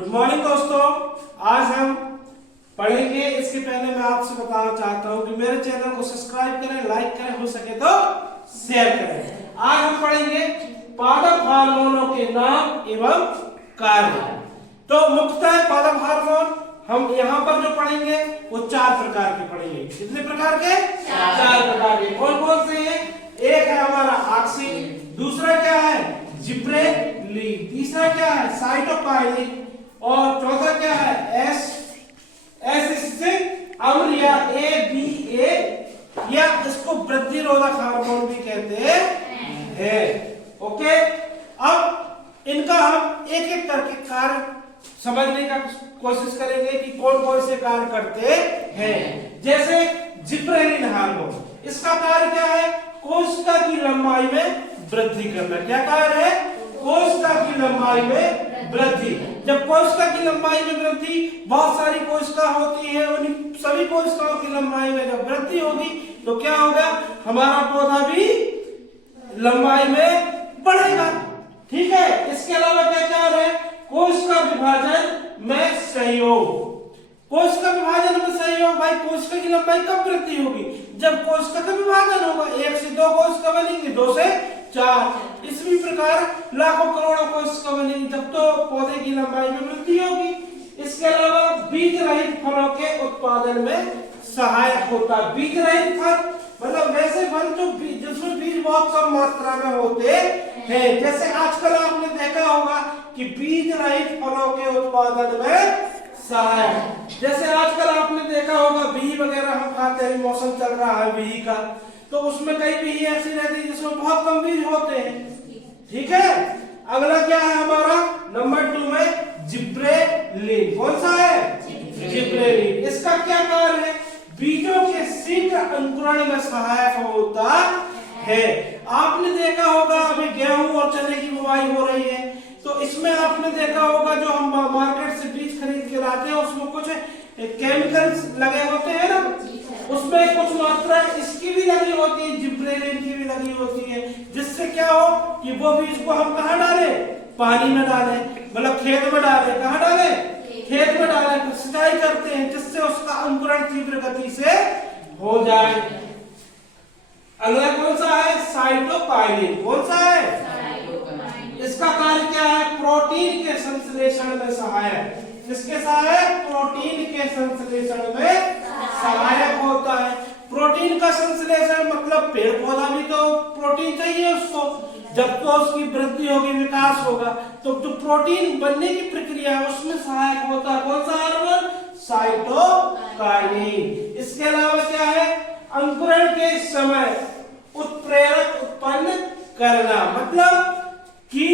Good morning दोस्तों, आज हम पढ़ेंगे। इसके पहले मैं आपसे बताना चाहता हूं कि मेरे चैनल को सब्सक्राइब करें, लाइक करें, हो सके तो शेयर करें। आज हम पढ़ेंगे पादप हार्मोनों के नाम एवं कार्य। तो मुख्यतः पादप हार्मोन हम यहाँ पर जो पढ़ेंगे वो 4 प्रकार के पढ़ेंगे। कितने प्रकार के? 4 प्रकार के। कौन कौन से हैं? एक है हमारा ऑक्सिन, दूसरा क्या है जिब्रेलिन, तीसरा क्या है साइटोकाइनिन, और चौथा क्या है एसिटिक अम्ल या ABA, या इसको वृद्धि रोधक हार्मोन भी कहते हैं। ओके, अब इनका हम एक एक करके कार्य समझने का कोशिश करेंगे कि कौन कौन से कार्य करते हैं। जैसे जिब्रेलिन हार्मोन, इसका कार्य क्या है? कोशिका की लंबाई में वृद्धि करना। क्या कार्य है? कोशिका की लंबाई में वृद्धि। जब कोशिका की लंबाई में वृद्धि, बहुत सारी कोशिका होती है, उन सभी कोशिकाओं की लंबाई में जब वृद्धि होगी तो क्या होगा? हमारा पौधा भी लंबाई में बढ़ेगा। ठीक है। इसके अलावा क्या कार्य है? कोशिका विभाजन में सहयोग। कोशिका विभाजन में सहयोग, भाई कोशिका की लंबाई कब वृद्धि होगी? जब कोशिका का विभाजन होगा। 1 से 2 कोशिका बनेंगी, 2 से 4, इसी प्रकार लाखों करोड़ों कोशिका बनेंगी, जब तो पौधे की लंबाई में वृद्धि होगी। इसके अलावा बीज रहित फलों के उत्पादन में सहायक होता है। बीज रहित फल मतलब वैसे फल जो जिसमें बीज बहुत कम मात्रा में होते हैं। जैसे आजकल आपने देखा होगा कि बीज रहित फलों के उत्पादन में सहायक। जैसे आजकल आपने देखा होगा बिही वगैरह हम खाते हैं, मौसम चल रहा है बिही का, तो उसमें कई बिही ऐसी रहती है जिसमें बहुत कम बीज होते हैं। ठीक है। अगला क्या है हमारा नंबर 2 में जिब्रेलिन। कौन सा है? जिब्रेलिन। इसका क्या कार्य है? बीजों के शीघ्र अंकुरण में सहायक होता है। आपने देखा होगा अभी गेहूं और चने की बुवाई हो रही है, तो इसमें आपने देखा होगा जो हम मार्केट से बीज खरीद के लाते हैं उसमें कुछ केमिकल्स लगे होते हैं ना, उसमें कुछ मात्रा इसकी भी लगी होती है, जिब्रेलिन की भी लगी होती है, जिससे क्या हो कि वो बीज को हम कहाँ डालें? पानी में डालें, मतलब खेत में डालें। कहाँ डालें? खेत में डालें, सिंचाई करते हैं, जिससे उसका अंकुरण तीव्र गति से हो जाए। अगला कौन सा है? साइटोकाइनिन। कौन सा है? इसका कार्य क्या है? प्रोटीन के संश्लेषण में सहायक। किसके सहायक? प्रोटीन के संश्लेषण में सहायक होता है। प्रोटीन का संश्लेषण मतलब पेड़ पौधा भी तो प्रोटीन चाहिए उसको, जब तो उसकी वृद्धि होगी, विकास होगा, तो जो प्रोटीन बनने की प्रक्रिया है उसमें सहायक होता है। कौन सा हार्मोन? साइटोकाइनिन। इसके अलावा क्या है? अंकुरण के समय उत्प्रेरक उत्पन्न करना, मतलब कि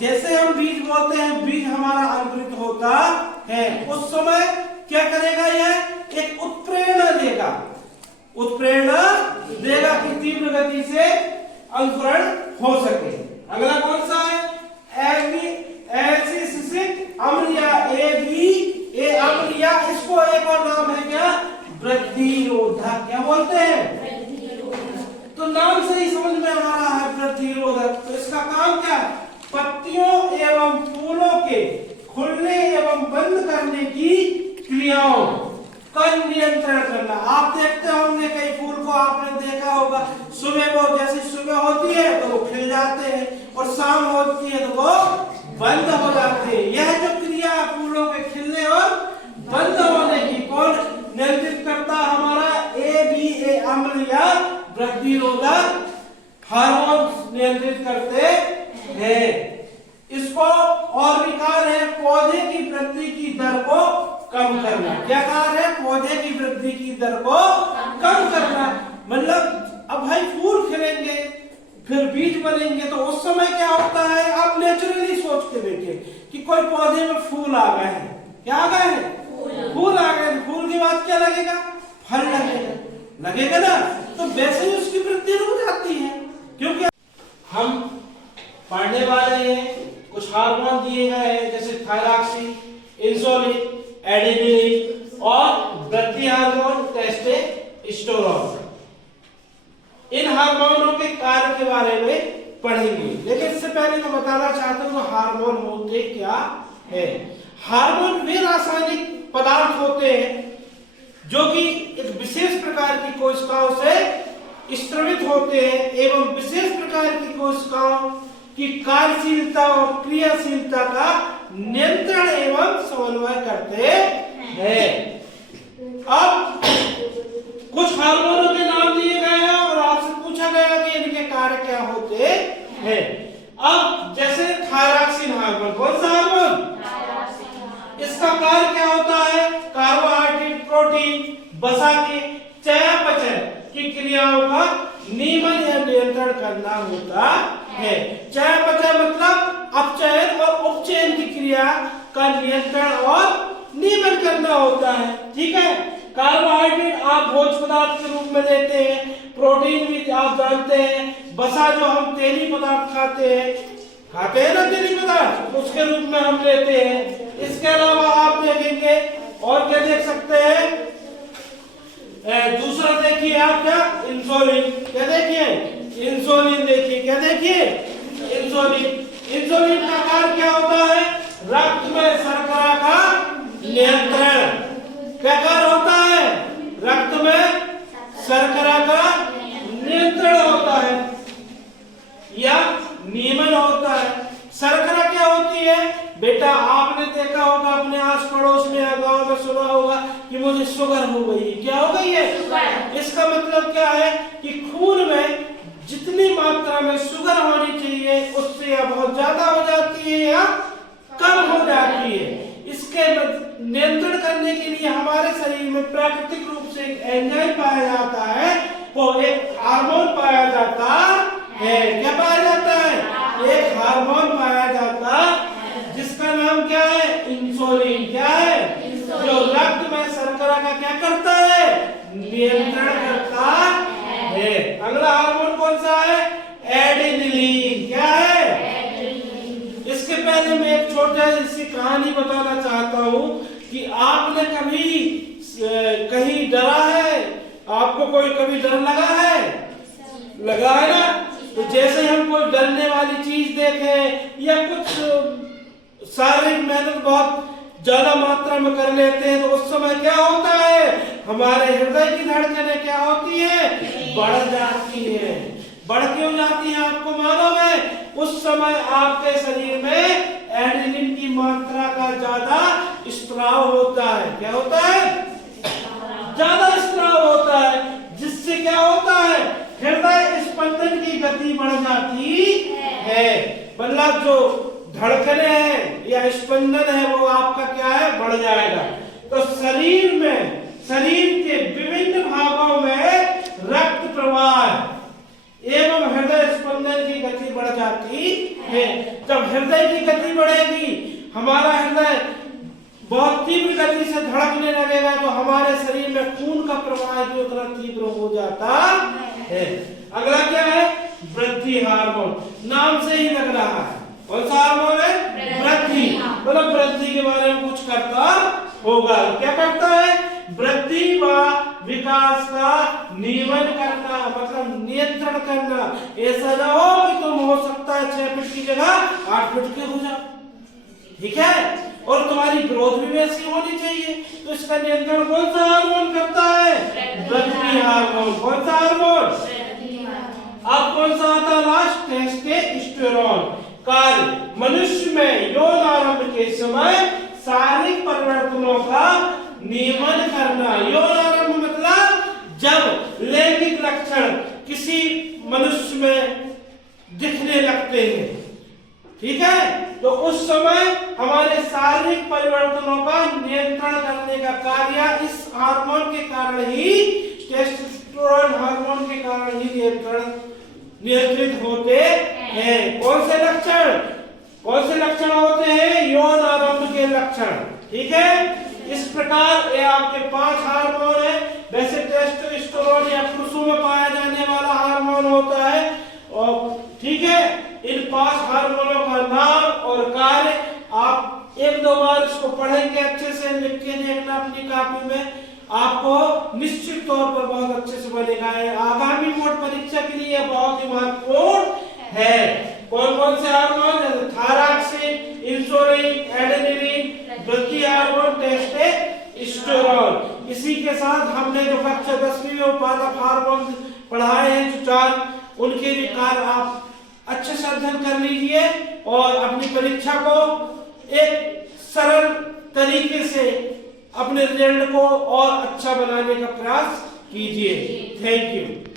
जैसे हम बीज बोलते हैं, बीज हमारा अंकुरित होता है, उस समय क्या करेगा? यह एक उत्प्रेरणा देगा, उत्प्रेरणा देगा कि तीव्र गति से अंकुरण हो सके। अगला कौन सा है? एसिटिक अम्ल या ABA अम्ल, या इसको एक और नाम है क्या? वृद्धि रोधक। क्या बोलते हैं? तो नाम से ही समझ में आ रहा है वृद्धि रोधक। तो इसका काम क्या है? पत्तियों एवं फूलों के खुलने एवं बंद करने की क्रियाओं का नियंत्रण करना। आप देखते होंगे कई फूल को आपने देखा होगा, सुबह वो जैसे सुबह होती है तो वो खिल जाते हैं और शाम होती है तो वो बंद हो जाते हैं। यह जो क्रिया है फूलों के खिलने और बंद होने की, कौन नियंत्रित करता? हमारा ABA अम्ल या वृद्धि रोधक हार्मोन नियंत्रित करते हैं। इसको और भी कार्य है पौधे की वृद्धि की दर को कम करना। क्या कार्य है? पौधे की वृद्धि की दर को कम करना। मतलब अब भाई फूल खिलेंगे, फिर बीज बनेंगे, तो उस समय क्या होता है? आप नेचुरली सोच के देखिए कि कोई पौधे में फूल आ गए हैं। क्या आ गए हैं? फूल आ गए। फूल के बाद क्या लगेगा? फल लगेगा, लगेगा ना। तो वैसे ही उसकी वृद्धि रुक जाती है, क्योंकि हम पढ़ने वाले हैं कुछ हार्मोन दिए गए हैं, जैसे थायरॉक्सिन, इंसुलिन, एडेनिन और वृद्धि हार्मोन टेस्टोस्टेरोन। इन हार्मोनों के कार्य के बारे में पढ़ेंगे, लेकिन इससे पहले मैं बताना चाहता हूं हार्मोन होते क्या है। हार्मोन वे रासायनिक पदार्थ होते हैं जो कि एक विशेष प्रकार की कोशिकाओं से स्त्रवित होते हैं एवं विशेष प्रकार की कोशिकाओं की कार्यशीलता और क्रियाशीलता का नियंत्रण एवं समन्वय करते हैं। अब कुछ हार्मोनों के नाम दिए गए हैं और आपसे पूछा गया कि इनके कार्य क्या होते हैं। अब जैसे थायरॉक्सिन हार्मोन, कौन सा हार्मोन? इसका कार्य क्या होता है? कार्बोहाइड्रेट, प्रोटीन, वसा के चयापचय की क्रियाओं का नियमन या नियंत्रण करना होता है। चयापचय मतलब अपचयन और उपचयन की क्रिया का नियंत्रण और नियमन करना होता है। ठीक है। कार्बोहाइड्रेट आप भोज्य पदार्थ के रूप में लेते हैं, प्रोटीन भी आप जानते हैं, वसा जो हम तेली पदार्थ खाते हैं ना तेली पदार्थ, उसके रूप में हम लेते हैं। इसके अलावा आप देखेंगे और क्या देख सकते हैं? दूसरा देखिए आप क्या? इंसुलिन। क्या देखिए? इंसुलिन देखिए। क्या देखिए? इंसुलिन। इंसुलिन का कार्य क्या होता है? रक्त में शर्करा का नियंत्रण। क्या कार्य होता है? रक्त में शर्करा का नियंत्रण होता है या नियमन होता है। शर्करा क्या होती है? बेटा आपने देखा होगा अपने आस पड़ोस में या गांव में सुना होगा कि मुझे शुगर हो गई। क्या हो गई है? इसका मतलब क्या है कि खून में जितनी मात्रा में शुगर होनी चाहिए उससे या बहुत ज्यादा हो जाती है या कम हो जाती है। इसके नियंत्रण करने के लिए हमारे शरीर में प्राकृतिक रूप से एक एंजाइम पाया जाता है, वो एक हार्मोन पाया जाता है। क्या पाया जाता है? एक हार्मोन पाया जाता है जिसका नाम क्या है? इंसुलिन। क्या है? जो रक्त में शर्करा का क्या करता है? नियंत्रण करता है। अगला हार्मोन कौन सा है? एड्रेनलिन। क्या है? इसके पहले मैं एक छोटी सी कहानी बताना चाहता हूँ कि आपने कभी कहीं डरा है? आपको कोई कभी डर लगा है? लगा है ना? तो जैसे हम कोई डरने वाली चीज देखें या कुछ शारीरिक मेहनत बहुत ज्यादा मात्रा में कर लेते हैं तो उस समय क्या होता है? हमारे हृदय की धड़कनें क्या होती है? बढ़ जाती है। बढ़ क्यों जाती है आपको मालूम है? उस समय आपके शरीर में एड्रेनलिन की मात्रा का ज्यादा स्त्राव होता है। क्या होता है? ज्यादा स्त्राव होता है, जिससे क्या होता है? हृदय स्पंदन की गति बढ़ जाती है। मतलब जो धड़कने हैं या स्पंदन है वो आपका क्या है? बढ़ जाएगा। तो शरीर के विभिन्न भागों में रक्त प्रवाह एवं हृदय स्पंदन की गति बढ़ जाती है। जब हृदय की गति बढ़ेगी, हमारा हृदय बहुत तीव्र गति से धड़कने लगेगा तो हमारे शरीर में खून का प्रवाह भी उतना तीव्र हो जाता है। अगला क्या है? वृद्धि हार्मोन। नाम से ही लग रहा है। कौन सा हार्मोन है? वृद्धि। मतलब वृद्धि के बारे में कुछ करता होगा। क्या करता है? वृद्धि व विकास का नियमन करना, मतलब नियंत्रण करना। ऐसा ना हो कि तुम हो सकता है 6 फीट की जगह 8 फीट के हो जाओ। ठीक है। और तुम्हारी ग्रोथ भी वैसी होनी चाहिए। तो इसका नियंत्रण कौन सा हार्मोन करता है? वृद्धि हार्मोन। कौन सा हार्मोन? अब कौन सा आता है लास्ट? टेस्टोस्टेरोन। कार्य मनुष्य में यौन आरंभ के समय शारीरिक परिवर्तनों का नियमन करना। यौन आरंभ मतलब जब लैंगिक लक्षण किसी मनुष्य में दिखने लगते हैं। ठीक है। तो उस समय हमारे शारीरिक परिवर्तनों का नियंत्रण करने का कार्य इस हार्मोन के कारण ही, टेस्टोस्टेरोन हार्मोन के कारण ही नियंत्रित होते हैं। कौन से लक्षण होते हैं? यौन आरंभ के लक्षण। ठीक है। इस प्रकार ये आपके 5 हार्मोन है। वैसे टेस्टोस्टेरोन या पुरुषों में पाया जाने वाला हार्मोन होता है। और ठीक है, इन 5 हार्मोनों का नाम और कार्य आप 1-2 बार इसको पढ़ेंगे, अच्छे से लिख के देखना अपनी कॉपी में, आपको निश्चित तौर पर बहुत अच्छे से बनेगा। आगामी बोर्ड परीक्षा के लिए बहुत ही महत्वपूर्ण है। कौन कौन से हार्मोन? थायरॉक्सिन, इंसुलिन, एड्रेनलिन, वृद्धि हार्मोन, टेस्टोस्टेरोन। इसी के साथ हमने जो कक्षा 10वीं में उत्पादक हार्मोन पढ़ाए हैं जो 4, उनके भी कार्य आप अच्छे से अध्ययन कर लीजिए और अपनी परीक्षा को एक सरल तरीके से अपने रिजल्ट को और अच्छा बनाने का प्रयास कीजिए। Thank you.